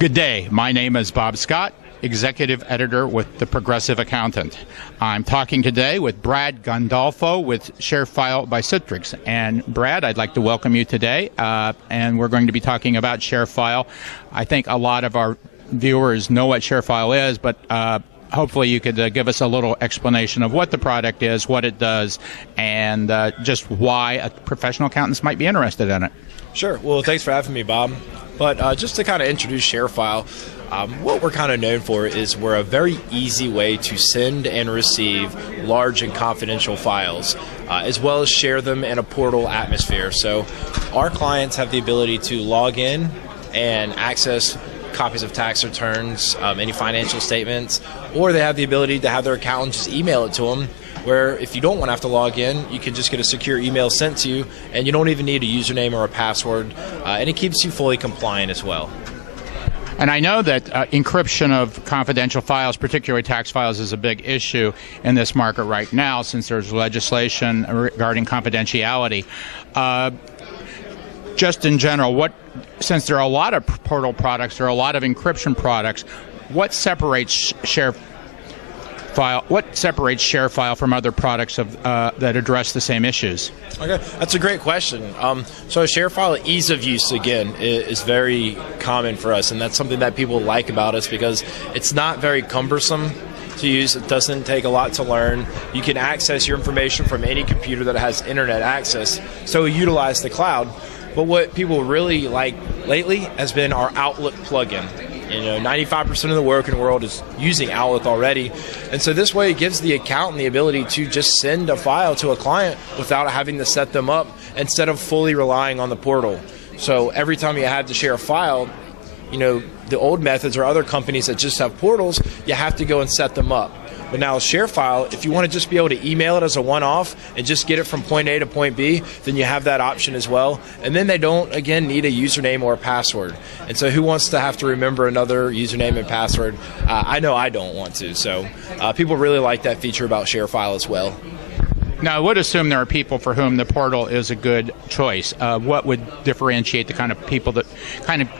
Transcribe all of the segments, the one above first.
Good day. My name is Bob Scott, Executive Editor with The Progressive Accountant. I'm talking today with Brad Gandolfo with ShareFile by Citrix. And Brad, I'd like to welcome you today, and we're going to be talking about ShareFile. I think a lot of our viewers know what ShareFile is, but hopefully you could give us a little explanation of what the product is, what it does, and just why professional accountants might be interested in it. Sure. Well, thanks for having me, Bob. But just to kind of introduce ShareFile, what we're kind of known for is we're a very easy way to send and receive large and confidential files, as well as share them in a portal atmosphere. So our clients have the ability to log in and access copies of tax returns, any financial statements, or they have the ability to have their accountant just email it to them, where if you don't want to have to log in, you can just get a secure email sent to you, and you don't even need a username or a password, and it keeps you fully compliant as well. And I know that encryption of confidential files, particularly tax files, is a big issue in this market right now since there's legislation regarding confidentiality. Just in general, since there are a lot of portal products, there are a lot of encryption products, what separates ShareFile from other products that address the same issues? Okay, that's a great question. So ShareFile ease of use, again, is very common for us, and that's something that people like about us because it's not very cumbersome to use. It doesn't take a lot to learn. You can access your information from any computer that has internet access, so utilize the cloud. But what people really like lately has been our Outlook plugin. 95% of the working world is using Outlook already. And so this way it gives the accountant the ability to just send a file to a client without having to set them up instead of fully relying on the portal. So every time you have to share a file, the old methods or other companies that just have portals, you have to go and set them up. But now ShareFile, if you want to just be able to email it as a one-off and just get it from point A to point B, then you have that option as well. And then they don't, again, need a username or a password. And so who wants to have to remember another username and password? I know I don't want to. So people really like that feature about ShareFile as well. Now, I would assume there are people for whom the portal is a good choice. What would differentiate the kind of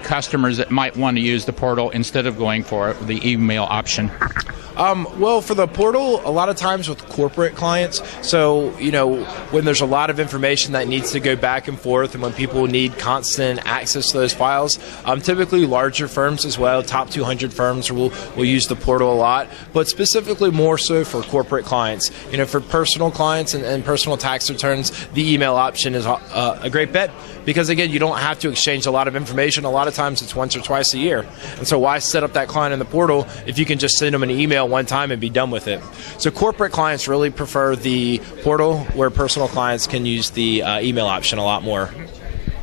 customers that might want to use the portal instead of going for the email option? Well, for the portal, a lot of times with corporate clients, so, when there's a lot of information that needs to go back and forth and when people need constant access to those files, typically larger firms as well, top 200 firms will use the portal a lot, but specifically more so for corporate clients. For personal clients and personal tax returns, the email option is a great bet because, again, you don't have to exchange a lot of information. A lot of times it's once or twice a year. And so why set up that client in the portal if you can just send them an email one time and be done with it? So corporate clients really prefer the portal, where personal clients can use the email option a lot more.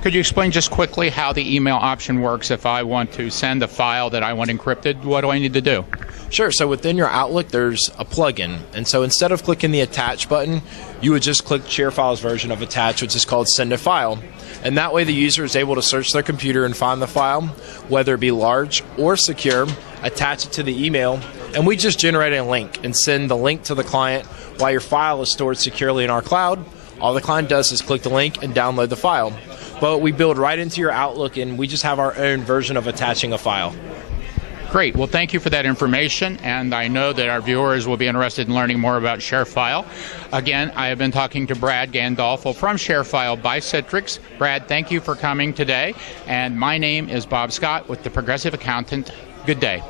Could you explain just quickly how the email option works if I want to send a file that I want encrypted? What do I need to do? Sure. So within your Outlook, there's a plugin. And so instead of clicking the Attach button, you would just click ShareFile's version of Attach, which is called Send a File. And that way the user is able to search their computer and find the file, whether it be large or secure, attach it to the email, and we just generate a link and send the link to the client while your file is stored securely in our cloud. All the client does is click the link and download the file. But we build right into your Outlook, and we just have our own version of attaching a file. Great. Well, thank you for that information, and I know that our viewers will be interested in learning more about ShareFile. Again, I have been talking to Brad Gandolfo from ShareFile by Citrix. Brad, thank you for coming today, and my name is Bob Scott with The Progressive Accountant. Good day.